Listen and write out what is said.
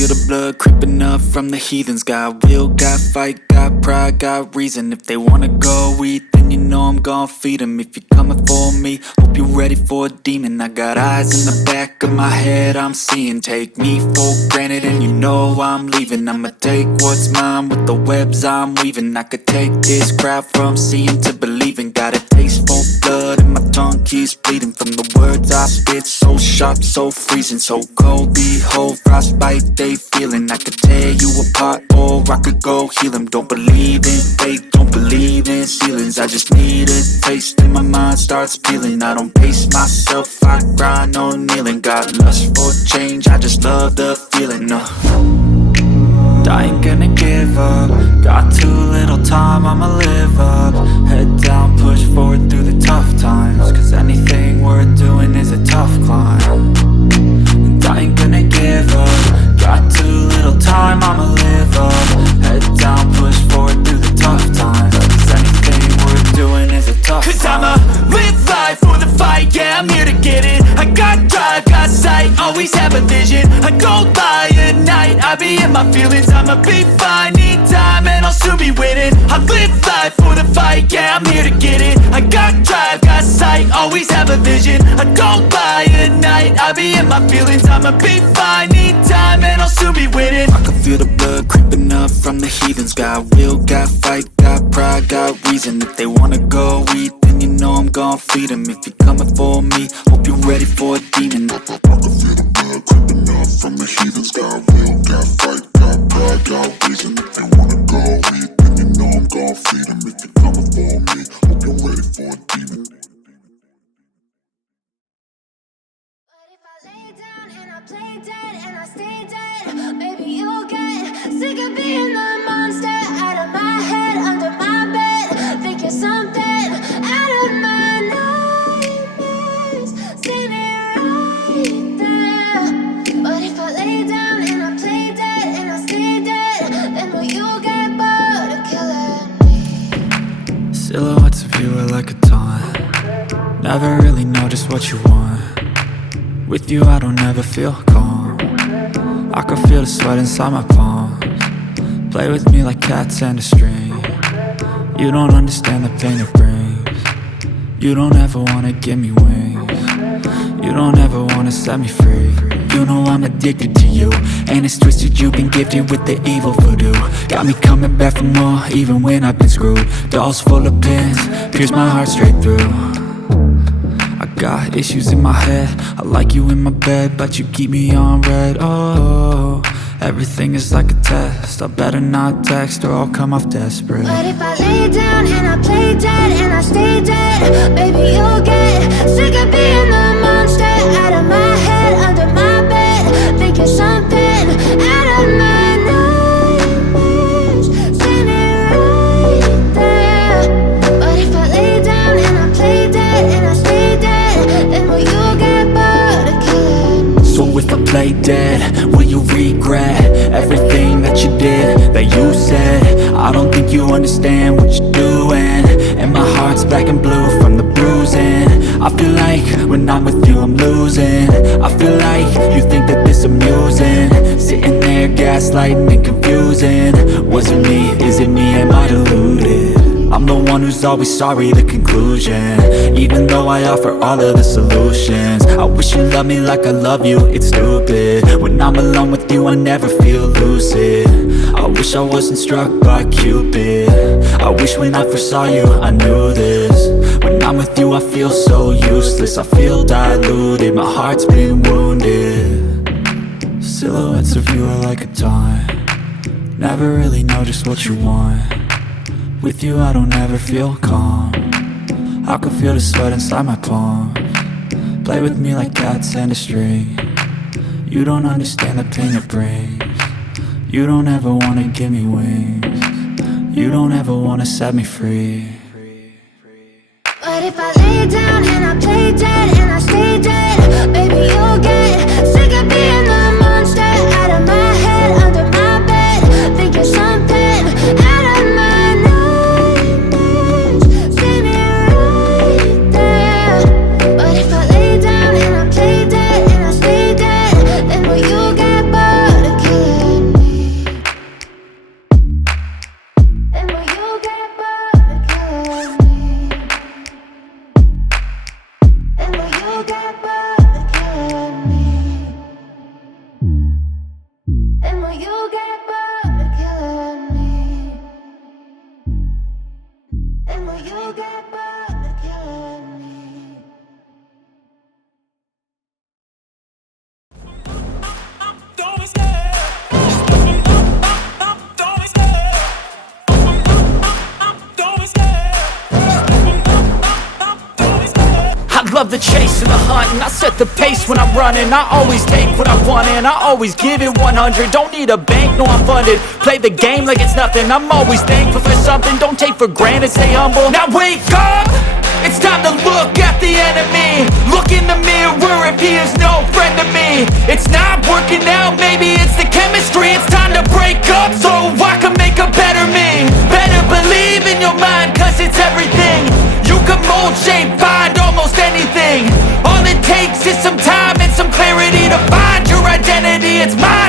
feel the blood creeping up from the heathens. Got will, got fight, got pride, got reason. If they wanna go eat, then you know I'm gon' feed them. If you're coming for me, hope you're ready for a demon. I got eyes in the back of my head, I'm seeing. Take me for granted and you know I'm leaving. I'ma take what's mine with the webs I'm weaving. I could take this crowd from seeing to believing. Got a taste for blood and my tongue keeps bleeding from the words I spit. So sharp, so freezing, so cold. Behold, frostbite they feeling. I could tear you apart or I could go heal them. Don't believe in fate, don't believe in ceilings. I just need a taste and my mind starts peeling. I don't pace myself, I grind on kneeling. Got lust for change, I just love the feeling. I ain't gonna give up. Got too little time, I'ma live up. Head down, push forward through the tough times. Cause anything worth doing is a tough climb. And I ain't gonna give up. Got too little time, I'ma live up. Head down, push forward through the tough times. Cause anything worth doing is a tough climb. Cause I'ma live life for the fight, yeah, I'm here to get it. I got drive, got sight, always have a vision. I go by at night, I be in my feelings. I'ma be fine, need time and I'll soon be winning. I live life for the fight, yeah, I'm here to get it. I got drive, got sight, always have a vision. I go by at night, I be in my feelings. I'ma be fine, need time and I'll soon be winning. I can feel the blood creeping up from the heathens. Got will, got fight, got pride, got reason. If they wanna go eat, then you know I'm gon' feed them. If you're coming for me, hope you're ready for a demon. I can feel the blood creeping up from the heathens. Got will, got fight, got pride, got reason. If they wanna go eat, then you know I'm gon' feed them. If you're coming for me, hope you're ready for a demon. But if I lay down and I play dead and I stay dead, maybe you'll get sick of being the monster out of my head, under my bed. Think you're something out of my nightmares, standing right there. But if I lay down and I play dead and I stay dead, then will you get bored of killing me? Silhouettes of you are like a taunt. Never really know just what you want. With you I don't ever feel calm. I can feel the sweat inside my palms. Play with me like cats and a string. You don't understand the pain it brings. You don't ever wanna give me wings. You don't ever wanna set me free. You know I'm addicted to you, and it's twisted, you've been gifted with the evil voodoo. Got me coming back for more, even when I've been screwed. Dolls full of pins, pierce my heart straight through. I got issues in my head, I like you in my bed, but you keep me on red. Oh, everything is like a test. I better not text or I'll come off desperate. But if I lay down and I play dead and I stay dead, baby you'll get sick of being the monster out of my head, under my bed. Think you're something out of my nightmares, standing right there. But if I lay down and I play dead and I stay dead, then will you get bored of killing me? So if I play dead, will you regret everything that you did, that you said? I don't think you understand what you're doing, and my heart's black and blue from the bruising. I feel like when I'm with you I'm losing. I feel like you think that this amusing, sitting there gaslighting and confusing. Was it me? Is it me? Am I deluded? I'm the one who's always sorry, the conclusion. Even though I offer all of the solutions, I wish you loved me like I love you, it's stupid. When I'm alone with you I never feel lucid. I wish I wasn't struck by Cupid. I wish when I first saw you I knew this. When I'm with you I feel so useless, I feel diluted, my heart's been wounded. Silhouettes of you are like a taunt. Never really know just what you want. With you I don't ever feel calm. I can feel the sweat inside my palms. Play with me like cats and a string. You don't understand the pain it brings. You don't ever wanna give me wings. You don't ever wanna set me free. But if I lay down and I play dead and I stay dead, baby you'll get sick of being the monster out of my head, under my bed. Think you're something out of my nightmares, standing right there. But if I lay down and I play dead and I stay dead, then will you get bored of killing you get bored of killing me? And will you get bored of killing me? And will you get bored of killing me? Don't be scared. Don't be scared. Don't be scared. I love the chase and the hunt, and I set the pace when I'm running. I always take what I want and I always give it 100. Don't need a bank, no I'm funded. Play the game like it's nothing. I'm always thankful for something. Don't take for granted, stay humble. Now wake up! It's time to look at the enemy. Look in the mirror if he is no friend to me. It's not working out, maybe it's the chemistry. It's time to break up so I can make a better me. Better believe in your mind, cause it's everything. You can mold, shape, find almost anything. All it takes is some time and some clarity to find your identity. It's mine.